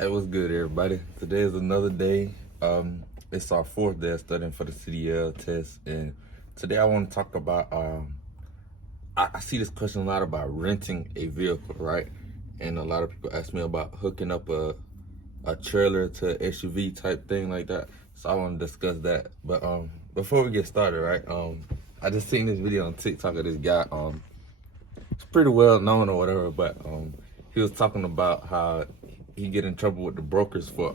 Hey, what's good, everybody? Today is another day. It's our fourth day of studying for the CDL test, and today I want to talk about. I see this question a lot about renting a vehicle, right? And a lot of people ask me about hooking up a trailer to an SUV type thing like that. So I want to discuss that. But before we get started, right? I just seen this video on TikTok of this guy. It's pretty well known or whatever, but he was talking about how he get in trouble with the brokers for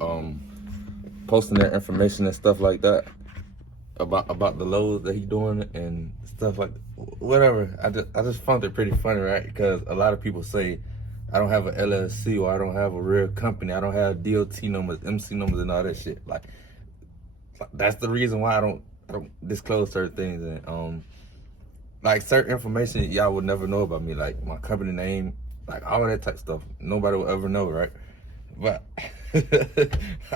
posting their information and stuff like that about the loads that he doing and stuff like whatever. I just found it pretty funny, right? Because a lot of people say I don't have an LLC or I don't have a real company, I don't have DOT numbers, MC numbers, and all that shit. Like that's the reason why I don't disclose certain things, and like certain information y'all would never know about me, like my company name, like all that type of stuff. Nobody will ever know, right? But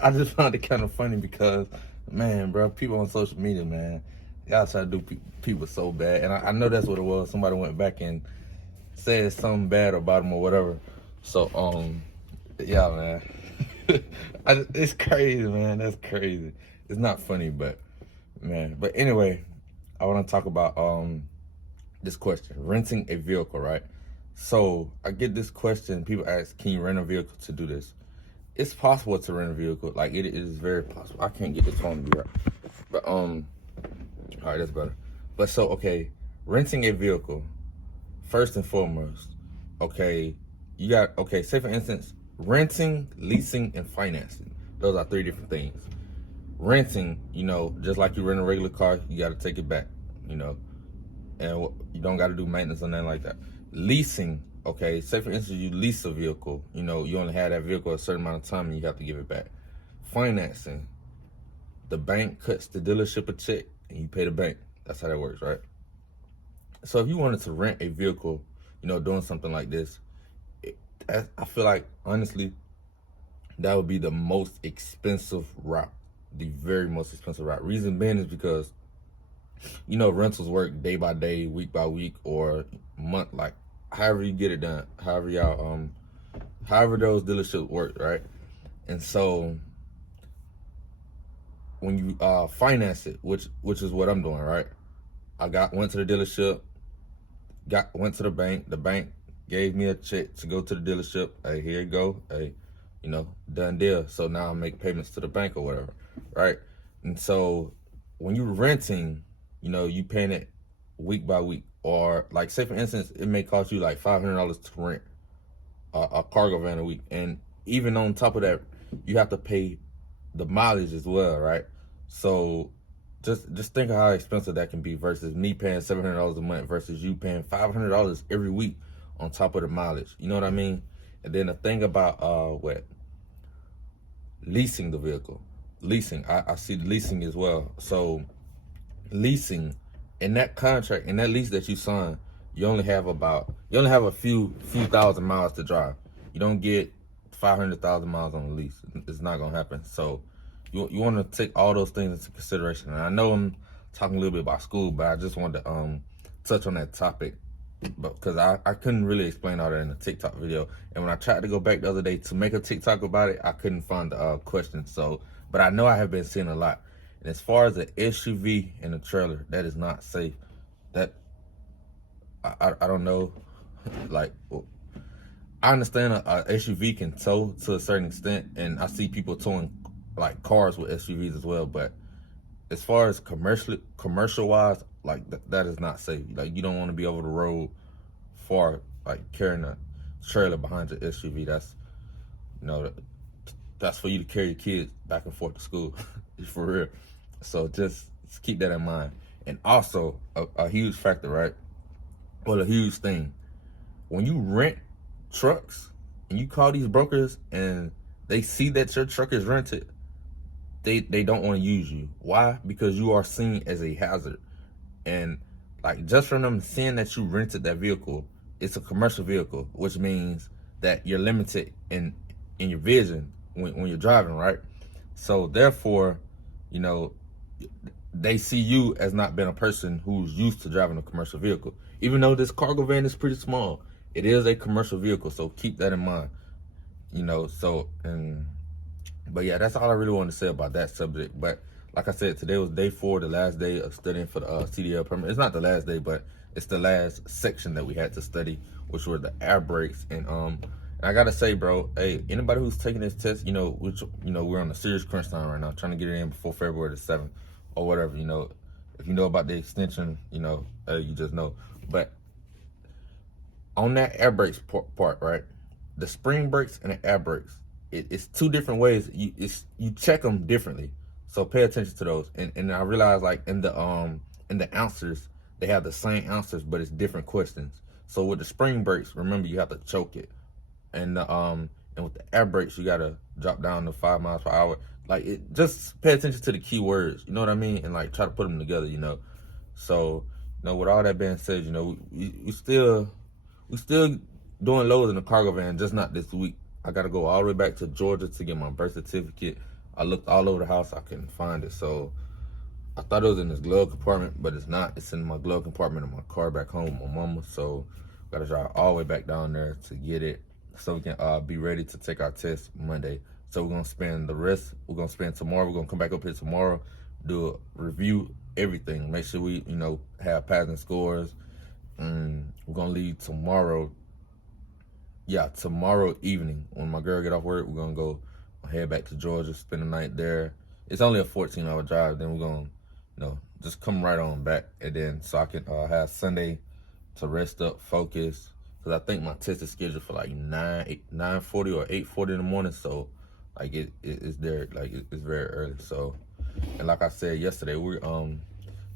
I just found it kind of funny because, man, bro, people on social media, man, y'all try to do people so bad. And I know that's what it was. Somebody went back and said something bad about them or whatever. So, yeah, man. It's crazy, man. That's crazy. It's not funny, but, man. But anyway, I want to talk about this question, renting a vehicle, right? So I get this question, people ask, can you rent a vehicle to do this? It's possible to rent a vehicle, like it is very possible. I can't get this phone to be right, but all right, that's better. But so, okay, renting a vehicle, first and foremost, okay, you got, okay, say for instance, renting, leasing, and financing. Those are three different things. Renting, you know, just like you rent a regular car, you got to take it back, you know, and you don't got to do maintenance or nothing like that. Leasing, okay, say for instance you lease a vehicle, you know, you only have that vehicle a certain amount of time and you have to give it back. Financing, the bank cuts the dealership a check and you pay the bank. That's how that works, right? So if you wanted to rent a vehicle, you know, doing something like this, I feel like, honestly, that would be the most expensive route, the very most expensive route. Reason being is because, you know, rentals work day by day, week by week, or month, like however you get it done, however y'all however those dealerships work, right? And so when you finance it, which is what I'm doing, right? Went to the dealership, went to the bank gave me a check to go to the dealership. Hey, here you go. Hey, you know, done deal. So now I make payments to the bank or whatever, right? And so when you're renting, you know, you paying it week by week, or like, say for instance, it may cost you like $500 to rent a cargo van a week, and even on top of that, you have to pay the mileage as well, right? So just think of how expensive that can be versus me paying $700 a month versus you paying $500 every week on top of the mileage. You know what I mean? And then the thing about leasing the vehicle, I see leasing as well. So leasing, in that contract, in that lease that you sign, you only have a few thousand miles to drive. You don't get 500,000 miles on the lease. It's not gonna happen. So you want to take all those things into consideration. And I know I'm talking a little bit about school, but I just wanted to touch on that topic, but because I couldn't really explain all that in a TikTok video. And when I tried to go back the other day to make a TikTok about it, I couldn't find the question. So, but I know I have been seeing a lot. And as far as the SUV and the trailer, that is not safe. That I don't know. Like, I understand a SUV can tow to a certain extent, and I see people towing like cars with SUVs as well. But as far as commercial wise, like that is not safe. Like, you don't want to be over the road far, like carrying a trailer behind your SUV. That's, you know, that's for you to carry your kids back and forth to school. For real. So just keep that in mind. And also a huge factor, right? Well, a huge thing, when you rent trucks and you call these brokers and they see that your truck is rented, they don't want to use you. Why? Because you are seen as a hazard. And like, just from them seeing that you rented that vehicle, it's a commercial vehicle, which means that you're limited in your vision when you're driving, right? So therefore, you know, they see you as not being a person who's used to driving a commercial vehicle. Even though this cargo van is pretty small, it is a commercial vehicle, so keep that in mind. You know, so, and But yeah, that's all I really want to say about that subject. But like I said, today was day 4, the last day of studying for the CDL permit. It's not the last day, but it's the last section that we had to study, which were the air brakes. And I gotta say, bro, hey, anybody who's taking this test, which we're on a serious crunch time right now, trying to get it in before February the 7th or whatever. If you know about the extension, you just know. But on that air brakes part, right? The spring brakes and the air brakes, it's 2 different ways. You check them differently, so pay attention to those. And I realize, like, in the answers, they have the same answers, but it's different questions. So with the spring brakes, remember, you have to choke it, and with the air brakes, you gotta drop down to 5 miles per hour. Like, just pay attention to the key words, you know what I mean, and like try to put them together, So, with all that being said, we still doing loads in the cargo van, just not this week. I gotta go all the way back to Georgia to get my birth certificate. I looked all over the house, I couldn't find it. So I thought it was in this glove compartment, but it's not. It's in my glove compartment in my car back home with my mama. So gotta drive all the way back down there to get it, so we can be ready to take our test Monday. So we're gonna spend tomorrow. We're gonna come back up here tomorrow, do a review, everything. Make sure we, have passing scores. And we're gonna leave tomorrow. Yeah, tomorrow evening when my girl get off work, we're gonna go head back to Georgia, spend the night there. It's only a 14-hour drive. Then we're gonna, just come right on back, and then so I can have Sunday to rest up, focus, because I think my test is scheduled for like 9:40 or 8:40 in the morning. So like it's there, like it's very early. So, and like I said yesterday, we're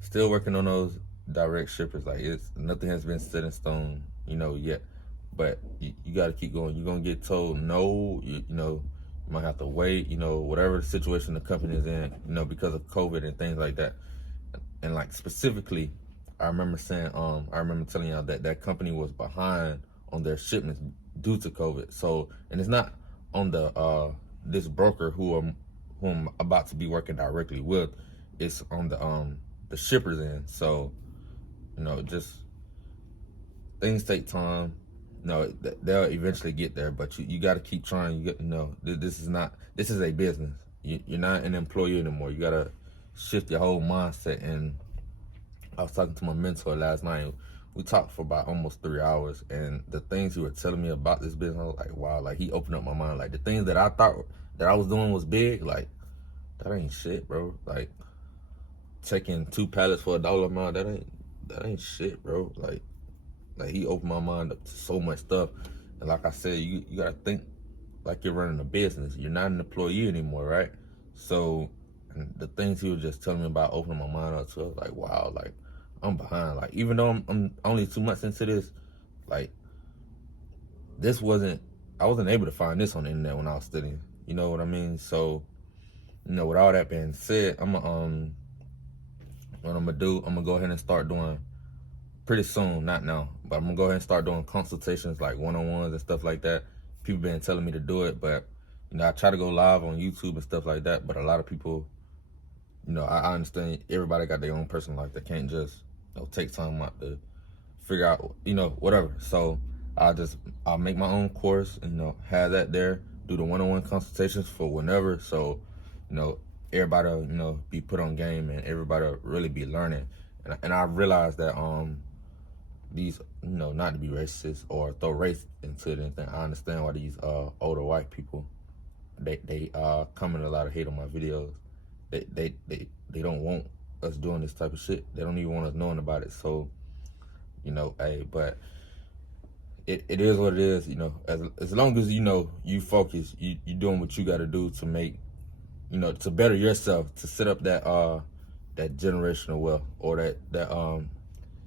still working on those direct shippers. Like, nothing has been set in stone, yet. But you got to keep going. You're gonna get told no. You might have to wait. Whatever the situation the company is in, because of COVID and things like that. And like specifically, I remember telling y'all that company was behind on their shipments due to COVID. So, and it's not on the this broker who I'm about to be working directly with. It's on the shippers end. So, just things take time. They'll eventually get there, but you got to keep trying. This is a business. You're not an employee anymore. You got to shift your whole mindset. And I was talking to my mentor last night. We talked for about almost 3 hours, and the things he was telling me about this business, I was like, wow, like he opened up my mind. Like, the things that I thought that I was doing was big, like, that ain't shit, bro. Like, taking 2 pallets for $1 amount, that ain't shit, bro. Like he opened my mind up to so much stuff. And like I said, you gotta think like you're running a business. You're not an employee anymore, right? So, and the things he was just telling me about opening my mind up to, I was like, wow, like I'm behind. Like, even though I'm only 2 months into this, like I wasn't able to find this on the internet when I was studying. You know what I mean? So, with all that being said, what I'm gonna do, I'm gonna go ahead and start doing pretty soon, not now, but I'm gonna go ahead and start doing consultations, like one-on-ones and stuff like that. People been telling me to do it, but I try to go live on YouTube and stuff like that. But a lot of people, I understand everybody got their own personal life. They can't just take time out to figure out whatever. So I'll make my own course and have that there, do the one-on-one consultations for whenever. So everybody be put on game, and everybody really be learning. And I realized that these, not to be racist or throw race into anything, I understand why these older white people, they comment a lot of hate on my videos. They don't want us doing this type of shit. They don't even want us knowing about it. So, hey, but it is what it is. As long as you focus, you doing what you got to do to make, to better yourself, to set up that generational wealth, or that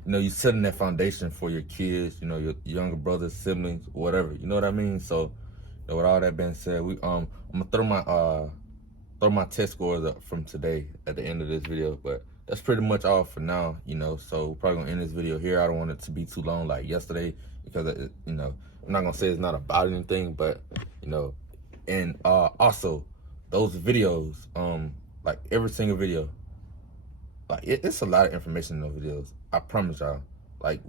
you setting that foundation for your kids, your younger brothers, siblings, whatever. You know what I mean? So, with all that being said, I'm gonna throw my test scores up from today at the end of this video. But that's pretty much all for now. So we're probably gonna end this video here. I don't want it to be too long like yesterday, because I'm not gonna say it's not about anything, but and also those videos, like every single video, like it's a lot of information in those videos. I promise y'all. Like,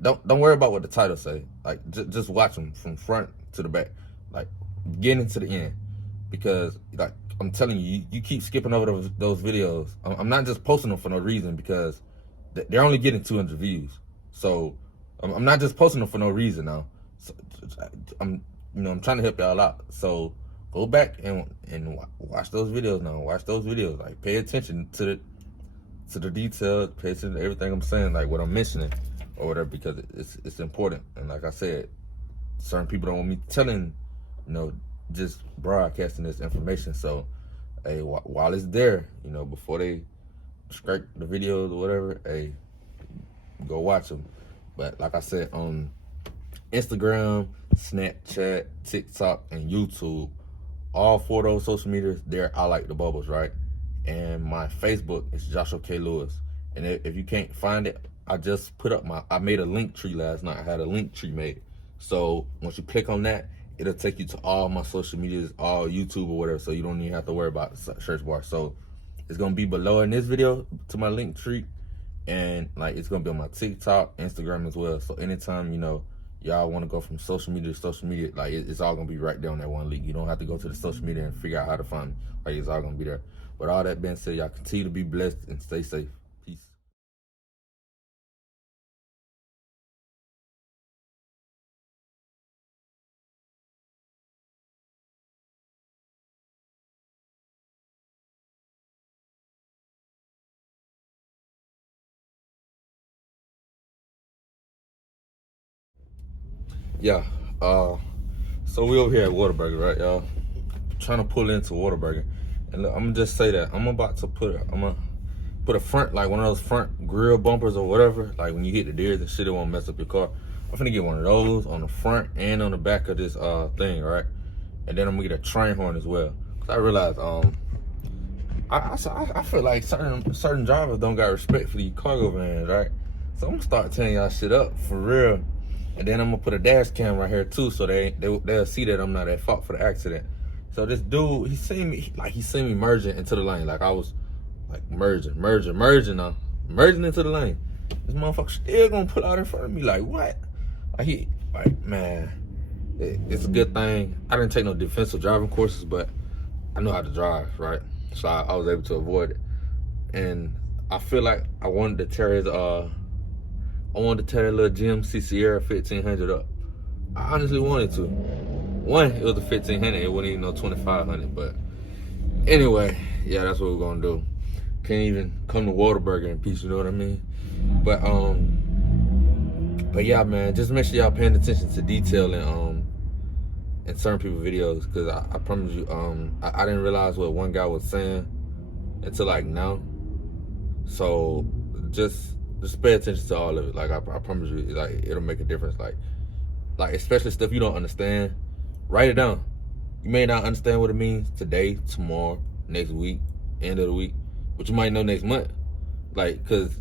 don't worry about what the title say. Like, just watch them from front to the back, like beginning to the end. because like I'm telling you, you keep skipping over those videos. I'm not just posting them for no reason because they're only getting 200 views. So I'm not just posting them for no reason now. So, I'm I'm trying to help y'all out. So go back and watch those videos now. Watch those videos. Like pay attention to the details. Pay attention to everything I'm saying, like what I'm mentioning or whatever, because it's important. And like I said, certain people don't want me telling, just broadcasting this information. So, hey, while it's there, before they scrape the videos or whatever, hey, go watch them. But like I said, on Instagram, Snapchat, TikTok, and YouTube, all 4 of those social medias, there I like the bubbles, right? And my Facebook is Joshua K. Lewis. And if you can't find it, I just put up I made a link tree last night. I had a link tree made. So once you click on that, it'll take you to all my social medias, all YouTube or whatever. So you don't even have to worry about the search bar. So it's gonna be below in this video to my link tree, and like it's gonna be on my TikTok, Instagram as well. So anytime y'all want to go from social media to social media, like it's all gonna be right there on that one link. You don't have to go to the social media and figure out how to find me. Like it's all gonna be there. But all that being said, y'all continue to be blessed and stay safe. Peace. Yeah. So we over here at Whataburger, right, y'all? Trying to pull into Whataburger, and look, I'm gonna just say that I'm gonna put a front, like one of those front grill bumpers or whatever. Like when you hit the deers and shit, it won't mess up your car. I'm finna get one of those on the front and on the back of this thing, right? And then I'm gonna get a train horn as well. Cause I realized I feel like certain drivers don't got respect for these cargo vans, right? So I'm gonna start tearing y'all shit up for real. And then I'm gonna put a dash cam right here too, so they'll see that I'm not at fault for the accident. So this dude, he seen me merging into the lane, like I was like merging now, merging into the lane. This motherfucker still gonna pull out in front of me, like what? Man, it's a good thing I didn't take no defensive driving courses, but I know how to drive, right? So I was able to avoid it. And I feel like I wanted to tear that little GMC Sierra 1500 up. I honestly wanted to. One, it was a 1500. It wasn't even no 2500. But anyway, yeah, that's what we're gonna do. Can't even come to Whataburger in peace. You know what I mean? But yeah, man, just make sure y'all paying attention to detail in certain people's videos, because I promise you, I didn't realize what one guy was saying until like now. So just pay attention to all of it. Like I promise you, like it'll make a difference. Like especially stuff you don't understand, write it down. You may not understand what it means today, tomorrow, next week, end of the week, but you might know next month. Like, cause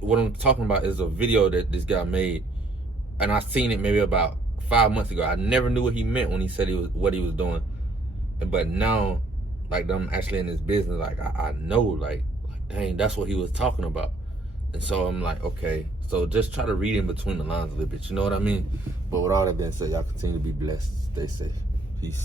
what I'm talking about is a video that this guy made, and I seen it maybe about 5 months ago. I never knew what he meant when he said what he was doing, but now, like I'm actually in this business, like I know, like dang, that's what he was talking about. And so I'm like, okay, so just try to read in between the lines a little bit, you know what I mean? But with all that being said, y'all continue to be blessed, stay safe, peace.